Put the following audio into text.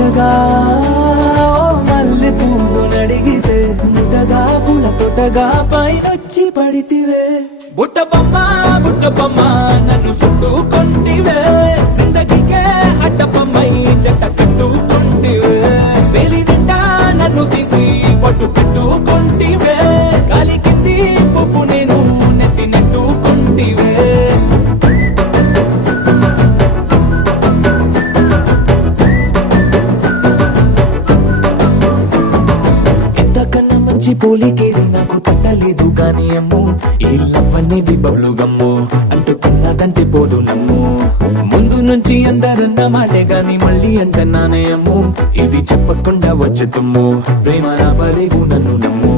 ముఠగా మల్లె పువ్వు నడిగితే ముఠగా పూల తోటగా పైనొచ్చి పడితివే బుట్ట బొమ్మ నన్ను చుట్టుకొంటివే జిందగీకే అడ్డపమ్మై జంట కట్టుకొంటివే వేలి నిండా నన్ను తీసి పట్టు పెట్టుకొంటివే గాలి కింది పువ్వు నేను నెత్తి నెట్టుకొంటివే ఎంతకన్నా మంచి పోలికేది నాకు తట్టలేదు గాని అమ్ము ఈ లవ్ అనేది బబ్లు గమ్ము అంటుకున్నదంటే పోదు నమ్ము ముందు నుంచి అందరన్న మాటే గాని మళ్ళీ అంటున్నానే అమ్ము ఇది చెప్పకుండా వచ్చే తుమ్ము ప్రేమ నా పరేగు నన్ను నమ్ము